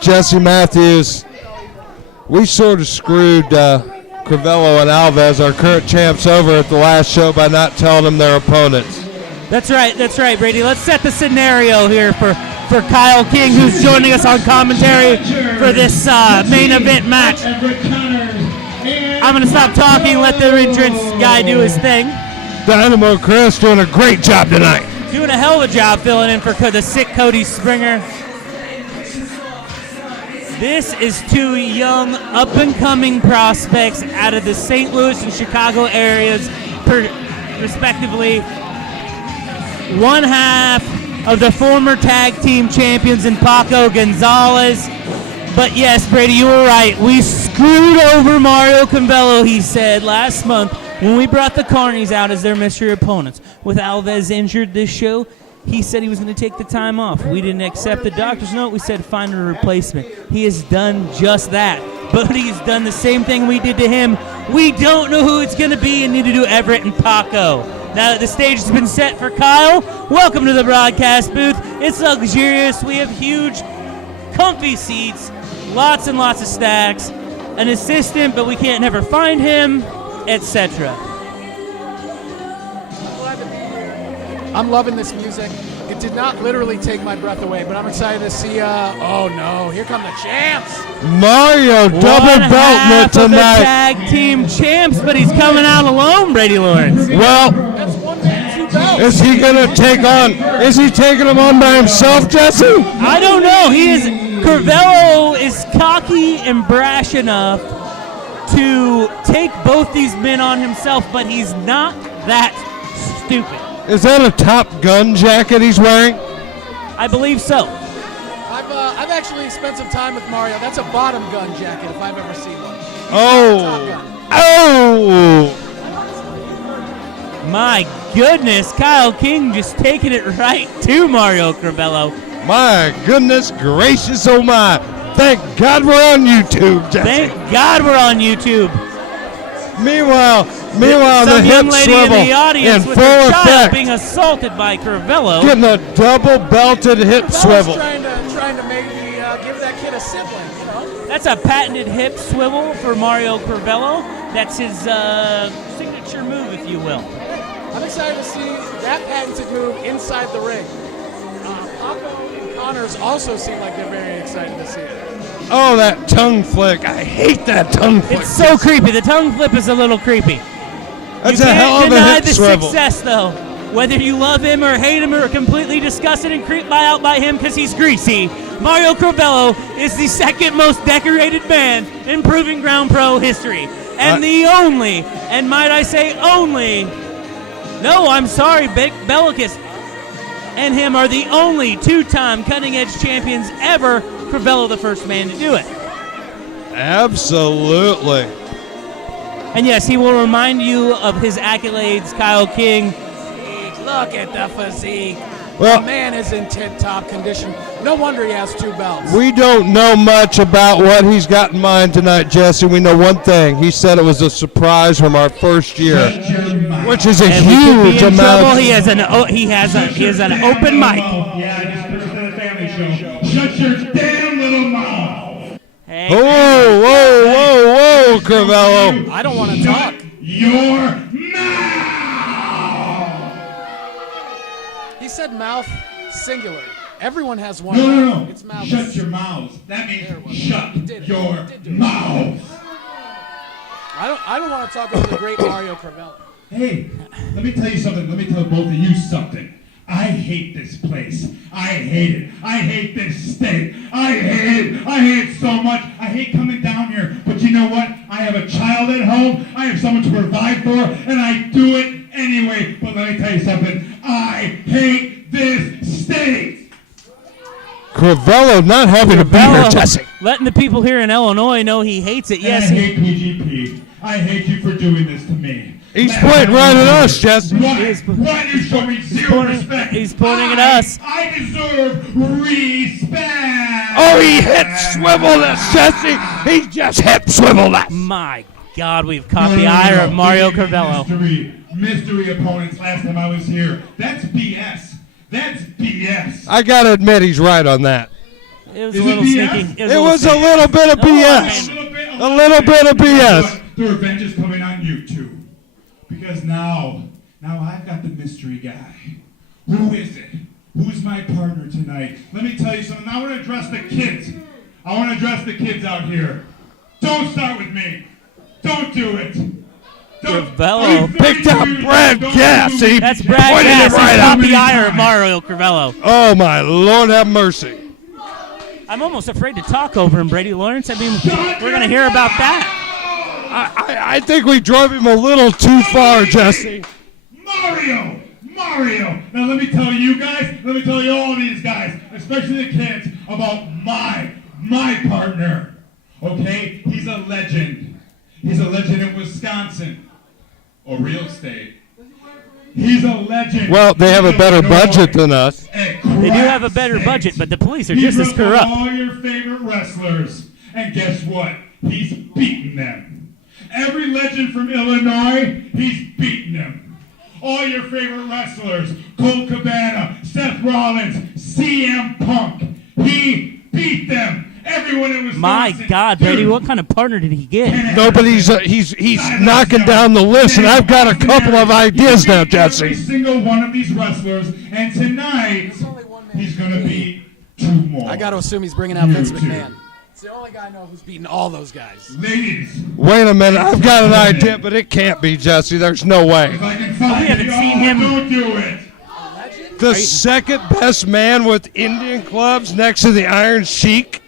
Jesse Matthews, we sort of screwed Crivello and Alves, our current champs, over at the last show by not telling them their opponents. That's right, Brady. Let's set the scenario here for Kyle King, who's joining us on commentary for this main event match. I'm going to stop talking and let the entrance guy do his thing. Dynamo Chris doing a great job tonight. Doing a hell of a job filling in for the sick Cody Springer. This is two young, up-and-coming prospects out of the St. Louis and Chicago areas, respectively. One half of the former tag team champions in Paco Gonzalez. But yes, Brady, you were right. We screwed over Mario Crivello, he said, last month when we brought the Carnies out as their mystery opponents. With Alves injured this show, he said he was going to take the time off. We didn't accept the doctor's note. We said find a replacement. He has done just that. But he's done the same thing we did to him. We don't know who it's going to be, and neither do Everett and Paco. Now that the stage has been set for Kyle, welcome to the broadcast booth. It's luxurious. We have huge, comfy seats, lots and lots of stacks, an assistant, but we can't never find him, etc. I'm loving this music. It did not literally take my breath away, but I'm excited to see, oh no, here come the champs. Mario double belting it tonight. The tag team champs, but he's coming out alone, Brady Lawrence. Well, that's 1 man, 2 belts. Is he going to take on, is he taking them on by himself, Jesse? I don't know. Crivello is cocky and brash enough to take both these men on himself, but he's not that stupid. Is that a Top Gun jacket he's wearing? I believe so. I've actually spent some time with Mario. That's a bottom gun jacket if I've ever seen one. Oh! My goodness, Kyle King just taking it right to Mario Crivello. My goodness gracious, oh my. Thank God we're on YouTube, Jesse. Thank God we're on YouTube. Meanwhile, the hip young lady swivel in the audience in with full her child effect. being assaulted by Crivello. Getting a double belted hip swivel. Trying to maybe give that kid a sibling, you know? That's a patented hip swivel for Mario Crivello. That's his signature move, if you will. I'm excited to see that patented move inside the ring. Paco and Connors also seem like they're very excited to see it. Oh, that tongue flick. I hate that tongue flick. It's so creepy. The tongue flip is a little creepy. That's a hell of a hip swivel. You can't deny the success, though. Whether you love him or hate him or are completely disgusted and creeped out by him because he's greasy, Mario Crivello is the second most decorated man in Proving Ground Pro history. And the only, and might I say only, no, I'm sorry, Bellicus and him are the only two-time cutting-edge champions ever. Crivello the first man to do it. Absolutely. And yes, he will remind you of his accolades, Kyle King. Look at the physique. Well, the man is in tip-top condition. No wonder he has 2 belts. We don't know much about what he's got in mind tonight, Jesse. We know one thing. He said it was a surprise from our first year, which is a huge amount. He has an open mic. Yeah, just put it in the family show. Shut your damn little mouth. Hey. Whoa, Crivello. I don't want to talk. Your mouth. He said mouth singular. Everyone has one. No. It's mouth. Shut your mouths. That means shut your mouth. I don't want to talk over the great Mario Crivello. Hey, let me tell you something. Let me tell both of you something. I hate this place. I hate it. I hate this state. I hate it. I hate it so much. I hate coming down here. But you know what? I have a child at home. I have someone to provide for, and I do it anyway. But let me tell you something. I hate this state. Crivello not having to be here, Jesse. Letting the people here in Illinois know he hates it. Yes. And I hate PGP. I hate you for doing this to me. He's pointing right at us, Jesse. Why you show me zero respect? He's pointing at us. I deserve respect. Oh, he hip swiveled us, Jesse. He just hip swiveled us. My God, we've caught the ire of Mario Crivello. Mystery opponents last time I was here. That's BS. That's BS. I got to admit he's right on that. It was Is a little it BS? sneaky. It was a little bit of BS. A little bit of BS. The revenge is coming on you too, because now I've got the mystery guy. Who is it? Who's my partner tonight? Let me tell you something. I want to address the kids. I want to address the kids out here. Don't start with me. Don't do it. Crivello picked up Brad Gass. He That's Brad pointed Gass. it right He's out. got the ire of Mario Crivello. Oh, my Lord have mercy. I'm almost afraid to talk over him, Brady Lawrence. I mean, we're going to hear about that. I think we drove him a little too far, Jesse. Mario! Now let me tell you guys, let me tell you all these guys, especially the kids, about my partner. Okay? He's a legend. He's a legend in Wisconsin. Or real estate. He's a legend. Well, they have a better budget than us. They do have a better budget, but the police are just as corrupt. All your favorite wrestlers. And guess what? He's beaten them. Every legend from Illinois, he's beaten them. All your favorite wrestlers, Colt Cabana, Seth Rollins, CM Punk, he beat them. Everyone in Wisconsin. My God, Brady, what kind of partner did he get? Nobody's he's knocking down the list, and I've got a couple of ideas now, Every Jesse. single one of these wrestlers, and tonight he's going to beat 2 more. I got to assume he's bringing out Vince You McMahon. too. It's the only guy I know who's beaten all those guys. Ladies, Wait a minute, I've got an idea, but it can't be, Jesse. There's no way. if I can find We haven't you, seen him. Don't do it. The second best man with Indian clubs next to the Iron Sheik.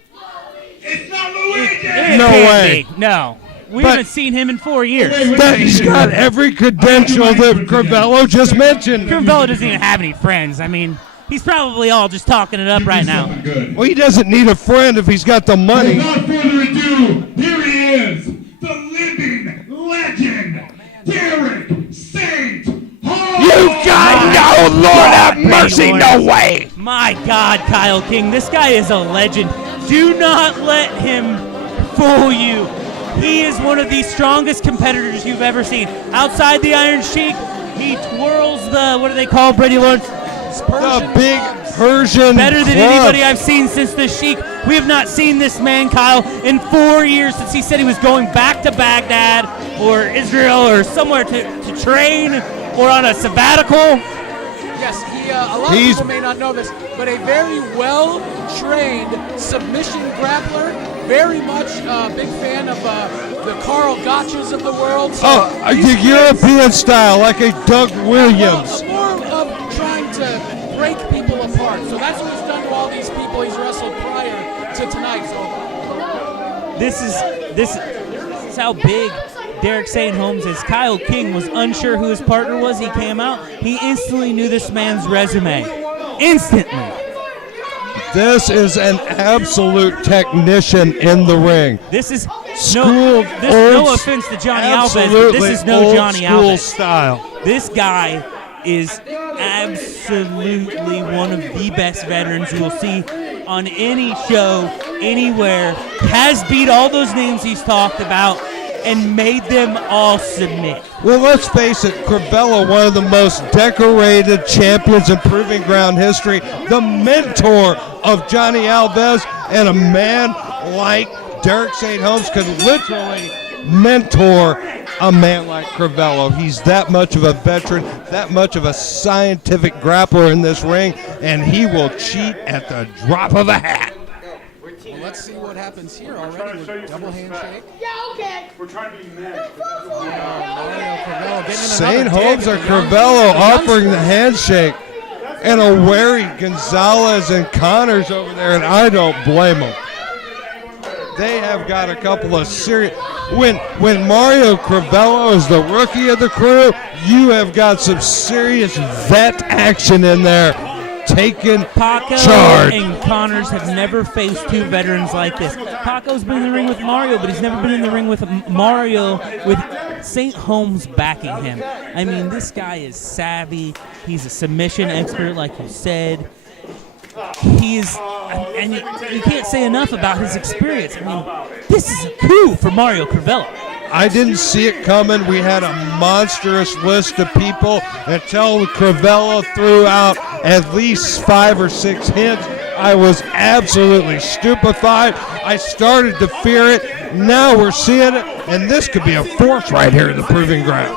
It's not Luigi. It No can't way. be. No. We But- haven't seen him in 4 years. That he's got every credential that Crivello just mentioned. Crivello doesn't even have any friends. I mean, he's probably all just talking it up right now. Something good. Well, he doesn't need a friend if he's got the money. Without further ado, here he is, the living legend, Derek St. Holmes. You got no, Lord have mercy, no way. My God, Kyle King, this guy is a legend. Do not let him fool you. He is one of the strongest competitors you've ever seen. Outside the Iron Sheik, he twirls the, what do they call Brady Lawrence? The big Persian Better than club. anybody I've seen since the Sheik. We have not seen this man, Kyle, in 4 years since he said he was going back to Baghdad or Israel or somewhere to train or on a sabbatical. Yes, a lot of people may not know this, but a very well-trained submission grappler. Very much a big fan of the Carl Gotchas of the world. So the European style, like a Doug Williams. More of trying to break people apart. So that's what he's done to all these people he's wrestled prior to tonight. So This is how big Derek St. Holmes is. Kyle King was unsure who his partner was. He came out. He instantly knew this man's resume. Instantly. This is an absolute technician in the ring. This is School, no offense to Johnny Alves, but this is no old Johnny school Alves. style. This guy is absolutely one of the best veterans you will see on any show, anywhere. Has beat all those names he's talked about and made them all submit. Well, let's face it, Crivello, one of the most decorated champions in Proving Ground history, the mentor of Johnny Alves, and a man like Derek St. Holmes could literally mentor a man like Crivello. He's that much of a veteran, that much of a scientific grappler in this ring, and he will cheat at the drop of a hat. well, let's see what happens here already with double handshake. We're trying to be men. St. Holmes or Crivello offering the handshake, and a wary Gonzalez and Connors over there, and I don't blame them. They have got a couple of serious. When Mario Crivello is the rookie of the crew, you have got some serious vet action in there, taking Paco charge. and Connors have never faced two veterans like this. Paco's been in the ring with Mario, but he's never been in the ring with Mario with St. Holmes backing him. I mean, this guy is savvy. He's a submission expert, like you said. He is, and you can't say enough about his experience. I mean, this is a coup for Mario Crivello. I didn't see it coming. We had a monstrous list of people until Crivello threw out at least 5 or 6 hits I was absolutely stupefied. I started to fear it. Now we're seeing it, and this could be a force right here in the proving ground.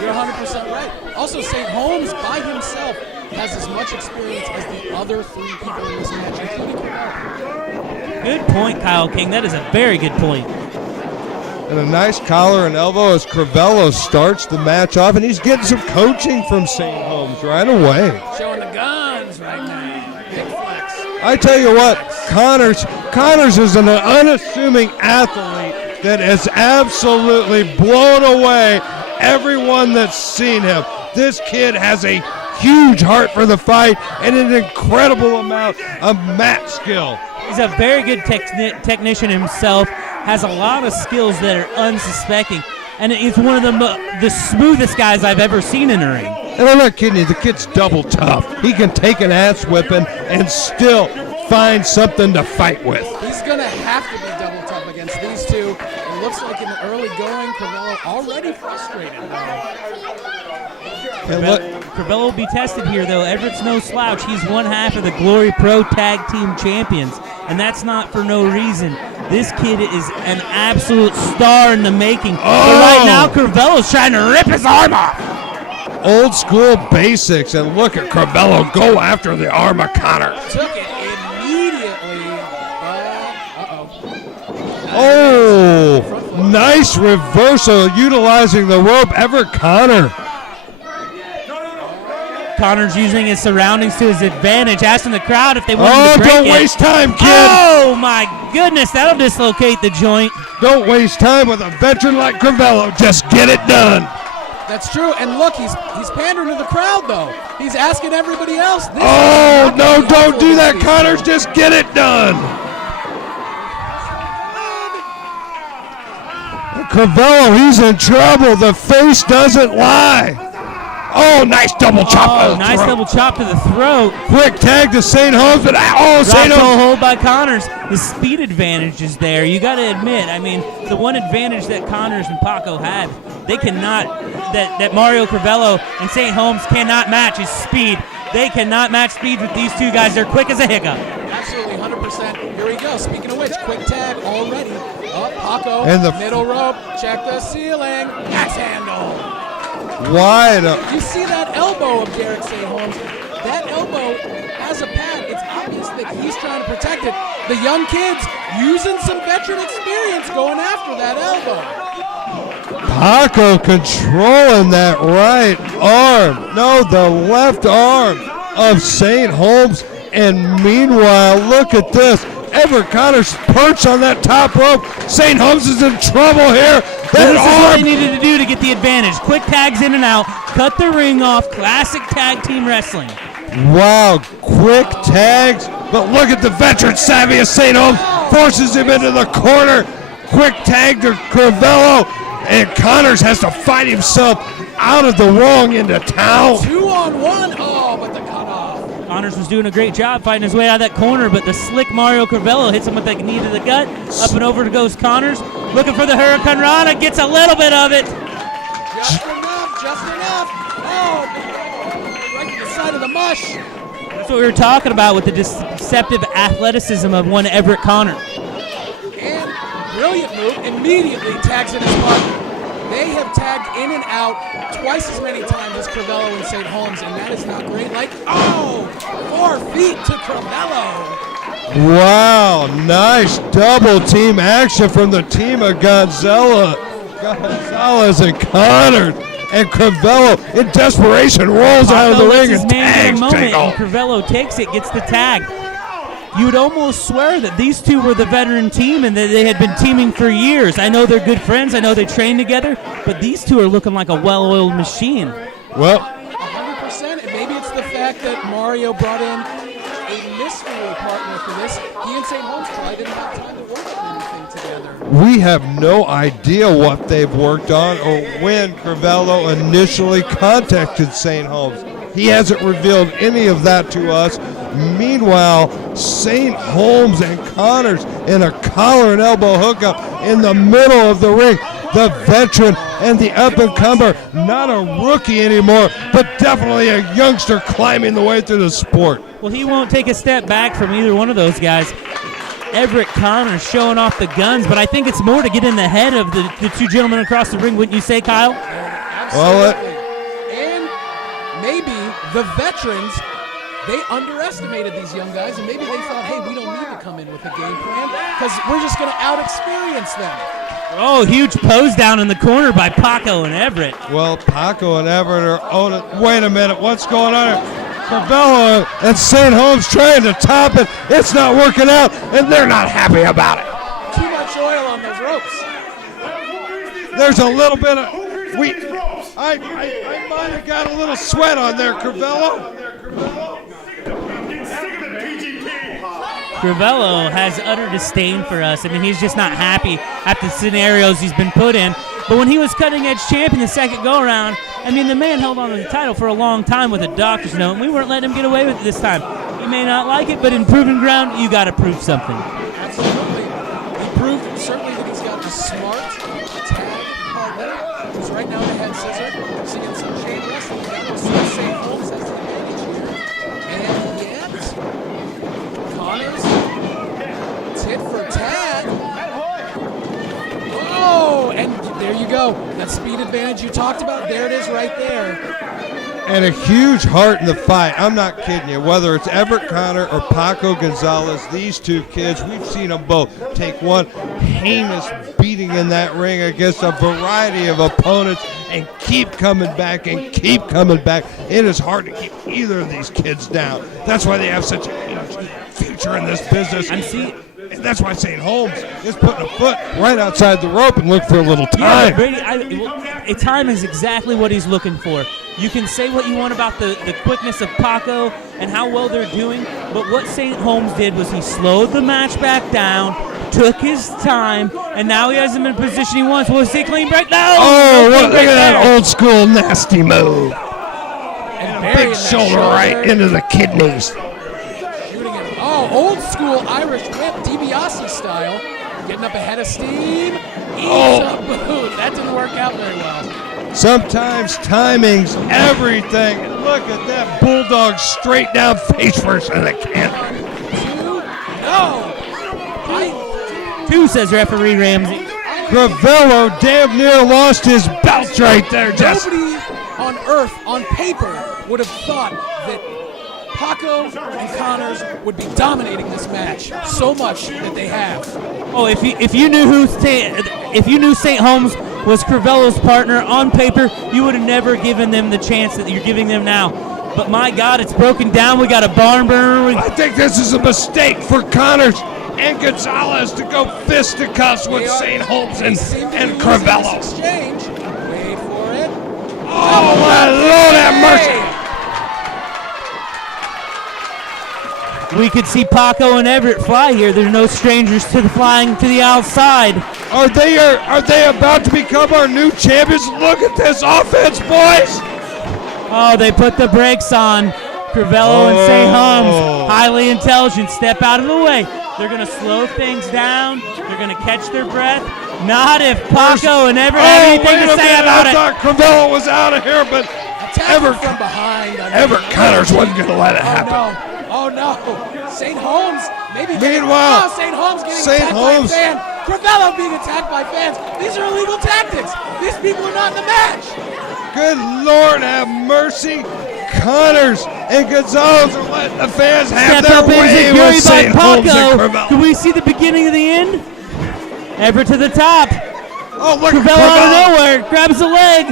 You're 100% right. Also, St. Holmes by himself has as much experience as the other 3 people in this match, including Crivello. Good point, Kyle King. That is a very good point. And a nice collar and elbow as Crivello starts the match off, and he's getting some coaching from St. Holmes right away. Showing the guns right now. Big flex. I tell you what, Connors is an unassuming athlete that has absolutely blown away everyone that's seen him. This kid has a huge heart for the fight and an incredible amount of mat skill. He's a very good technician himself, has a lot of skills that are unsuspecting, and he's one of the smoothest guys I've ever seen in a ring. And I'm not kidding you, the kid's double tough. He can take an ass whipping and still find something to fight with. He's going to have to be double tough against these two. It looks like in the early going, Crivello already frustrated, Crivello will be tested here, though. Everett's no slouch. He's one half of the Glory Pro Tag Team Champions, and that's not for no reason. This kid is an absolute star in the making. But right now, Crivello's trying to rip his arm off. Old school basics, and look at Crivello go after the arm of Connor. Took it immediately, but Oh, nice reversal utilizing the rope. Everett Connor. Connor's using his surroundings to his advantage, asking the crowd if they want him to break it. Don't waste time, kid. Oh, my goodness, that'll dislocate the joint. Don't waste time with a veteran like Crivello. Just get it done. That's true, and look, he's pandering to the crowd, though. He's asking everybody else. Oh, no, don't do that, Connors. Just get it done. Crivello, he's in trouble. The face doesn't lie. Oh, nice double chop. Nice double chop to the throat. Quick tag to St. Holmes, but St. Holmes hold by Connors. The speed advantage is there. You got to admit, I mean, the one advantage that Connors and Paco have, they cannot, that Mario Crivello and St. Holmes cannot match is speed. They cannot match speed with these two guys. They're quick as a hiccup. Absolutely, 100%. Here we go. Speaking of which, quick tag already. Paco, and the middle rope, check the ceiling, axe handle. Wide up. You see that elbow of Derek St. Holmes? That elbow has a pad. It's obvious that he's trying to protect it. The young kids using some veteran experience going after that elbow. Paco controlling that right arm. No, the left arm of St. Holmes. And meanwhile, look at this. Everett Connors perched on that top rope. St. Holmes is in trouble here. This is what they needed to do to get the advantage. Quick tags in and out. Cut the ring off. Classic tag team wrestling. Wow, quick tags. But look at the veteran savvy of St. Holmes. Forces him into the corner. Quick tag to Crivello. And Connors has to fight himself out of the wrong end of town. 2-on-1. Oh, but the cutoff. Connors was doing a great job fighting his way out of that corner, but the slick Mario Crivello hits him with the knee to the gut. Up and over goes Connors. Looking for the Hurricane Rana. Gets a little bit of it. Just enough. Oh, right to the side of the mush. That's what we were talking about with the deceptive athleticism of one Everett Connor. And brilliant move. Immediately tags in his butt. They have tagged in and out twice as many times as Crivello and St. Holmes, and that is not great. 4 feet to Crivello. Wow, nice double team action from the team of Gonzalez and Connors. And Crivello, in desperation, rolls out of the ring and tags moment, and Crivello takes it, gets the tag. You would almost swear that these two were the veteran team and that they had been teaming for years. I know they're good friends. I know they train together. But these two are looking like a well-oiled machine. Well, 100%. And maybe it's the fact that Mario brought in a mystery partner for this. He and St. Holmes probably didn't have time to work on anything together. We have no idea what they've worked on or when Crivello initially contacted St. Holmes. He hasn't revealed any of that to us. Meanwhile, St. Holmes and Connors in a collar and elbow hookup in the middle of the ring. The veteran and the up-and-comer, not a rookie anymore, but definitely a youngster climbing the way through the sport. Well, he won't take a step back from either one of those guys. Everett Connors showing off the guns, but I think it's more to get in the head of the two gentlemen across the ring, wouldn't you say, Kyle? Absolutely. And maybe the veterans, they underestimated these young guys, and maybe they thought, hey, we don't need to come in with a game plan because we're just going to out-experience them. Oh, huge pose down in the corner by Paco and Everett. Well, Paco and Everett are on it. Wait a minute, what's going on here? Crivello and St. Holmes trying to top it. It's not working out, and they're not happy about it. Too much oil on those ropes. There's a little bit of... I might have got a little sweat on there, Crivello. Crivello has utter disdain for us. I mean, he's just not happy at the scenarios he's been put in. But when he was cutting-edge champion the second go-around, I mean, the man held on to the title for a long time with a doctor's note, and we weren't letting him get away with it this time. He may not like it, but in proving ground, you got to prove something. Absolutely. He proved certainly that he's got a smart tag partner, who's right now the head scissor, seeing some chain wrestling. We'll see St. Holmes has the advantage here. And yet, Connors, tit for tat. Oh, and there you go. That speed advantage you talked about, there it is right there. And a huge heart in the fight. I'm not kidding you. Whether it's Everett Connor or Paco Gonzalez, these two kids, we've seen them both take one heinous beating in that ring against a variety of opponents and keep coming back and keep coming back. It is hard to keep either of these kids down. That's why they have such a huge future in this business. And that's why St. Holmes is putting a foot right outside the rope and look for a little time. Yeah, Brady, time is exactly what he's looking for. You can say what you want about the quickness of Paco and how well they're doing, but what St. Holmes did was he slowed the match back down, took his time, and now he has him in the position he wants. Will he see clean break? No! Oh, no look at that old school nasty move. And a big shoulder right into the kidneys. Old school Irish whip, DiBiase style. Getting up ahead of steam. Oh. A boot. That didn't work out very well. Sometimes timing's everything. And look at that bulldog straight down face first in the camera. Two, says referee Ramsey. Crivello damn near lost his belt right there, Jess. Nobody on earth, on paper, would have thought that Paco and Connors would be dominating this match so much that they have. Oh, if you knew St. Holmes was Crivello's partner on paper, you would have never given them the chance that you're giving them now. But my God, it's broken down. We got a barn burner. I think this is a mistake for Connors and Gonzalez to go fisticuffs with St. Holmes and Crivello. Exchange. Wait for it. Oh, my Lord have mercy. We could see Paco and Everett fly here. They're no strangers to the flying to the outside. Are they about to become our new champions? Look at this offense, boys. Oh, they put the brakes on. Crivello and St. Holmes, highly intelligent, step out of the way. They're going to slow things down. They're going to catch their breath. Not if Paco and Everett have anything to say about it. I thought Crivello was out of here, but Everett from behind. Everett Connors wasn't going to let it happen. No. Oh no! St. Holmes maybe. Meanwhile, St. Holmes getting attacked by a fan. Crivello being attacked by fans. These are illegal tactics. These people are not in the match. Good Lord have mercy. Connors and Gonzalez are letting the fans have their way with St. Holmes and Crivello. Can we see the beginning of the end? Everett to the top. Oh, look Crivello out of nowhere grabs the leg.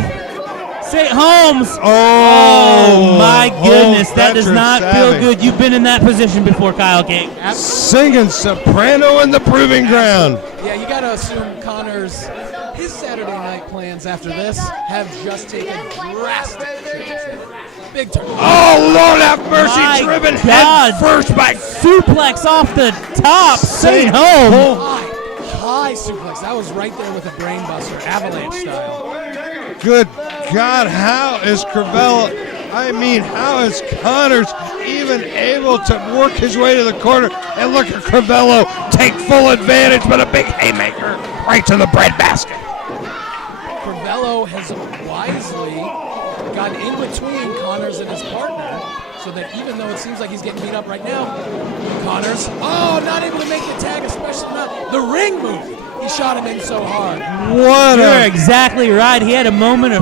St. Holmes. Oh my goodness, that does not feel good. You've been in that position before, Kyle King. Singing soprano in the proving ground. Yeah, you got to assume Connors, his Saturday night plans after this have just taken drastic changes. Big turn. Oh, Lord have mercy, my driven God. head first by suplex off the top. St. Holmes. High suplex. That was right there with a brainbuster, avalanche style. Good God, how is Crivello, how is Connors even able to work his way to the corner? And look at Crivello take full advantage, but a big haymaker right to the breadbasket. Crivello Crivello has wisely gotten in between Connors and his partner, so that even though it seems like he's getting beat up right now, Connors, not able to make the tag, especially not the ring move. He shot him in so hard. You're exactly right. He had a moment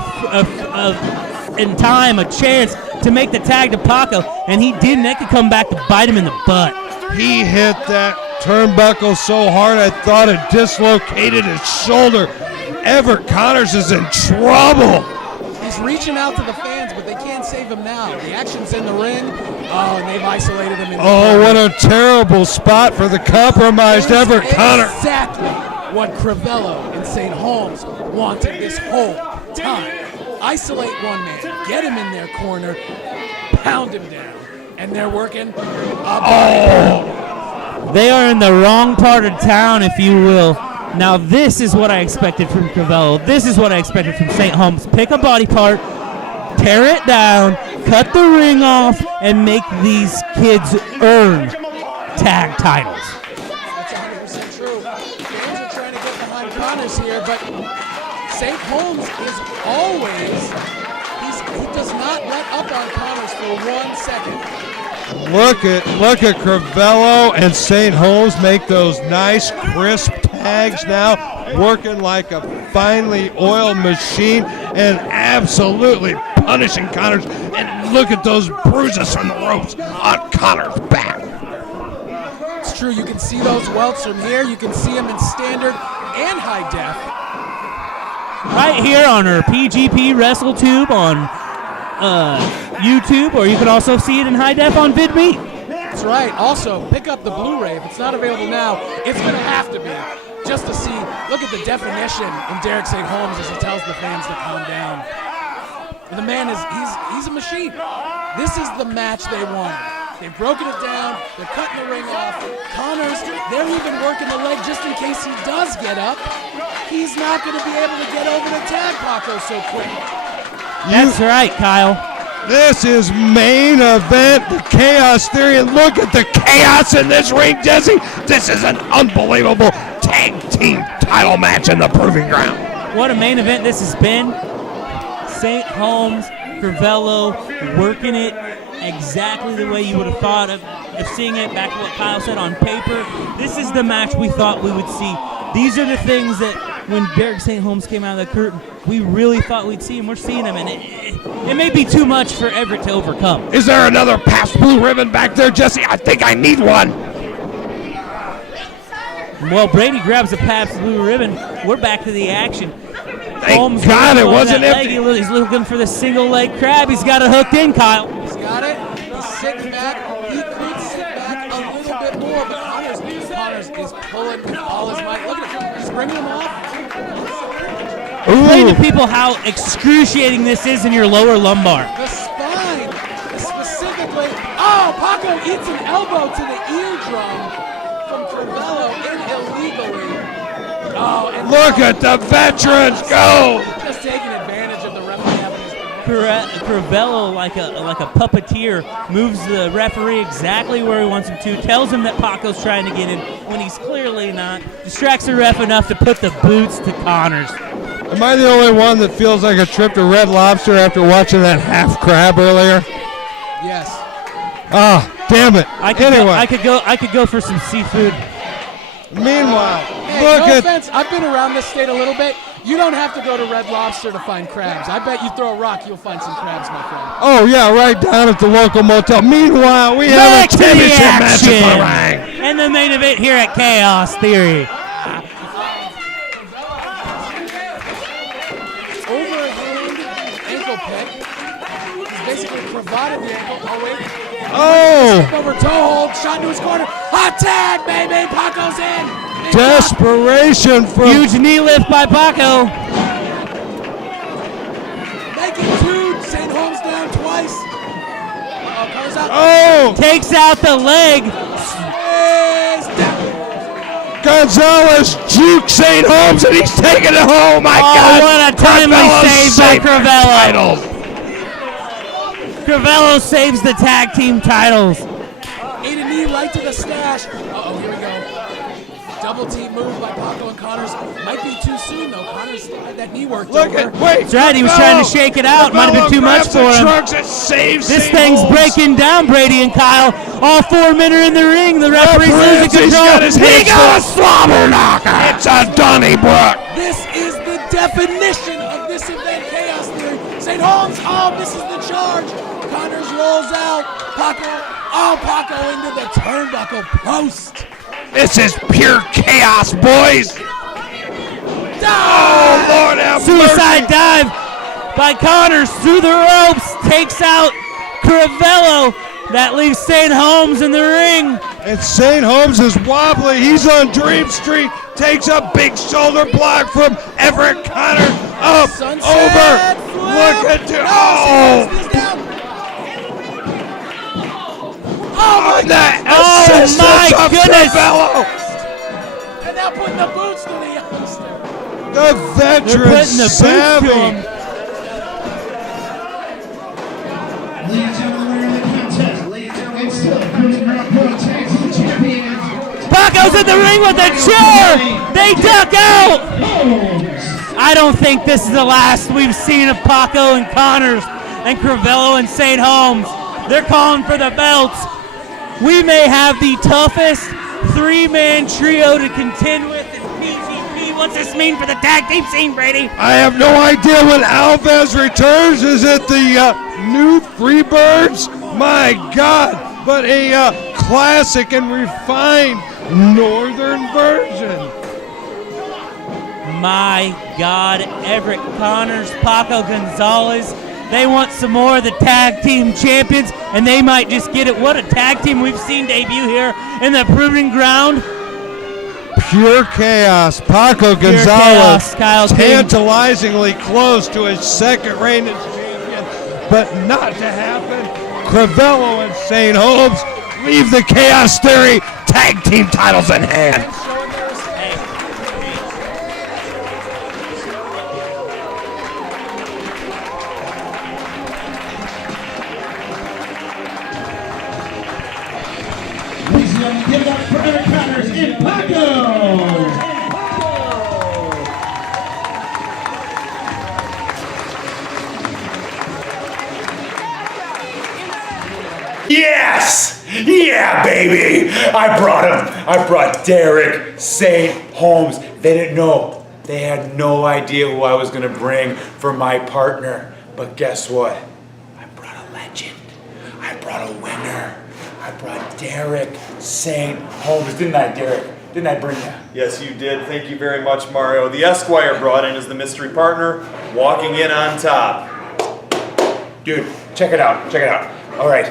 in time, a chance to make the tag to Paco, and he didn't. That could come back to bite him in the butt. He hit that turnbuckle so hard I thought it dislocated his shoulder. Everett Connors is in trouble. He's reaching out to the fans, but they can't save him now. The action's in the ring. Oh, and they've isolated him. What a terrible spot for the compromised Everett Connors. Exactly what Crivello and St. Holmes wanted this whole time. Isolate one man, get him in their corner, pound him down, and they're working. They are in the wrong part of town, if you will. Now this is what I expected from Crivello. This is what I expected from St. Holmes. Pick a body part, tear it down, cut the ring off, and make these kids earn tag titles. That's 100% true. Fans are trying to get behind Connors here, but St. Holmes is always, he does not let up on Connors for 1 second. Look at Crivello and St. Holmes make those nice crisp tags now, working like a finely oiled machine and absolutely punishing Connors. And look at those bruises from the ropes on Connors' back. It's true, you can see those welts from here. You can see them in standard and high def. Right here on our PGP WrestleTube on YouTube, or you can also see it in high def on VidMe. That's right. Also, pick up the Blu-ray. If it's not available now, it's going to have to be, just to see. Look at the definition in Derek St. Holmes as he tells the fans to calm down. The man is, he's a machine. This is the match they wanted. They've broken it down. They're cutting the ring off. Connors, they're even working the leg just in case he does get up. He's not going to be able to get over the tag Paco so quick. That's right, Kyle. This is main event, the Chaos Theory, and look at the chaos in this ring, Jesse. This is an unbelievable tag team title match in the Proving Ground. What a main event this has been. St. Holmes, Crivello, working it exactly the way you would have thought of seeing it, back to what Kyle said on paper. This is the match we thought we would see. These are the things that when Derek St. Holmes came out of the curtain, we really thought we'd see him. We're seeing him, and it may be too much for Everett to overcome. Is there another Pabst Blue Ribbon back there, Jesse? I think I need one. Well, Brady grabs a Pabst Blue Ribbon. We're back to the action. Thank Holmes God it wasn't empty. He's looking for the single leg crab. He's got it hooked in, Kyle. He's got it. He's sitting back. He could sit back a little bit more, but Connors is pulling with all his might. Look at him. He's bringing him off. Explain to people how excruciating this is in your lower lumbar. The spine, specifically. Oh, Paco eats an elbow to the eardrum from Crivello illegally. Oh, and look at the veterans go. Just taking advantage of the referee having his Crivello, like a puppeteer, moves the referee exactly where he wants him to, tells him that Paco's trying to get in when he's clearly not, distracts the ref enough to put the boots to Connors. Am I the only one that feels like a trip to Red Lobster after watching that half crab earlier? Yes. Ah, damn it. I could go for some seafood. Meanwhile, Hey, look no at offense, I've been around this state a little bit. You don't have to go to Red Lobster to find crabs. I bet you throw a rock, you'll find some crabs, my friend. oh yeah, right down at the local motel. Meanwhile, we have Back a to the championship match action. in the ring. And the main event here at Chaos Theory. Overhand ankle pick. He's basically provided the ankle. Oh, wait. Oh, Over toe hold, shot into his corner. Hot tag, baby. Paco's in. Big desperation from Huge knee lift by Paco. Make it two. St. Holmes down twice. Oh, comes out. oh Takes out the leg. Is down. Gonzalez juke St. Holmes and he's taking it home. My God, what a timely Crivello save by saved the Crivello. titles. Crivello saves the tag team titles. Ate a knee right to the stash. Uh-oh, here we go. double team move by Paco and Connors. Might be too soon though. Connors that knee worked Look over. at, wait. That's right, he was trying to shake it out. Might have been too much for him. This thing's breaking down, Brady and Kyle. All 4 men are in the ring. The referee's losing control. He got a slobber knocker. It's a Donnybrook. This is the definition of this event, Chaos Theory. St. Holmes, this is the charge. Connors rolls out. Paco into the turnbuckle post. This is pure chaos, boys. Oh, Lord have Suicide mercy. dive by Connors through the ropes. Takes out Crivello. That leaves St. Holmes in the ring. And St. Holmes is wobbly. He's on Dream Street. Takes a big shoulder block from Everett Connors. Up, Sunset over. flip. Look at you. Oh! Is down. Oh my That Oh, assistance my of goodness. Crivello. And now putting the boots to the youngster. The They're veteran putting the boots savvy. to him. Ladies and gentlemen, we're in the contest. Ladies and gentlemen, it's still the Cruising Rock Pro Tag Team Champions. Paco's in the ring with a chair. They duck out. I don't think this is the last we've seen of Paco and Connors and Crivello and St. Holmes. They're calling for the belts. We may have the toughest 3-man trio to contend with in PGP. What's this mean for the tag team scene, Brady? I have no idea when Alves returns. Is it the new Freebirds? My God, but a classic and refined northern version. My God, Everett Connors, Paco Gonzalez. They want some more of the tag team champions, and they might just get it. What a tag team we've seen debut here in the Proving Ground. Pure chaos. Paco Pure Gonzalez chaos, Kyle King. tantalizingly close to his second reign as champion, but not to happen. Crivello and St. Holmes leave the Chaos Theory tag team titles in hand. Ladies and gentlemen, give it up for Everett Connors and Paco. Yes! Yeah, baby! I brought him. I brought Derek, St. Holmes. They didn't know. They had no idea who I was going to bring for my partner. But guess what? I brought a legend. I brought a winner. I brought Derek, St. Holmes. Didn't I, Derek? Didn't I bring you? Yes, you did. Thank you very much, Mario. The Esquire brought in as the mystery partner, walking in on top. Dude, check it out. Check it out. All right.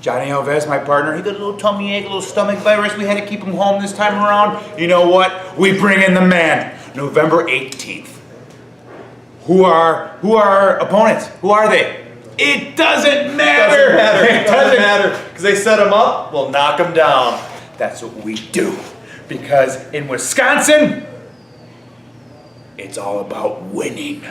Johnny Alves, my partner, he got a little tummy ache, a little stomach virus. We had to keep him home this time around. You know what? We bring in the man. November 18th. Who are our opponents? Who are they? It doesn't matter. It doesn't matter. Because they set him up, we'll knock him down. That's what we do. Because in Wisconsin, it's all about winning.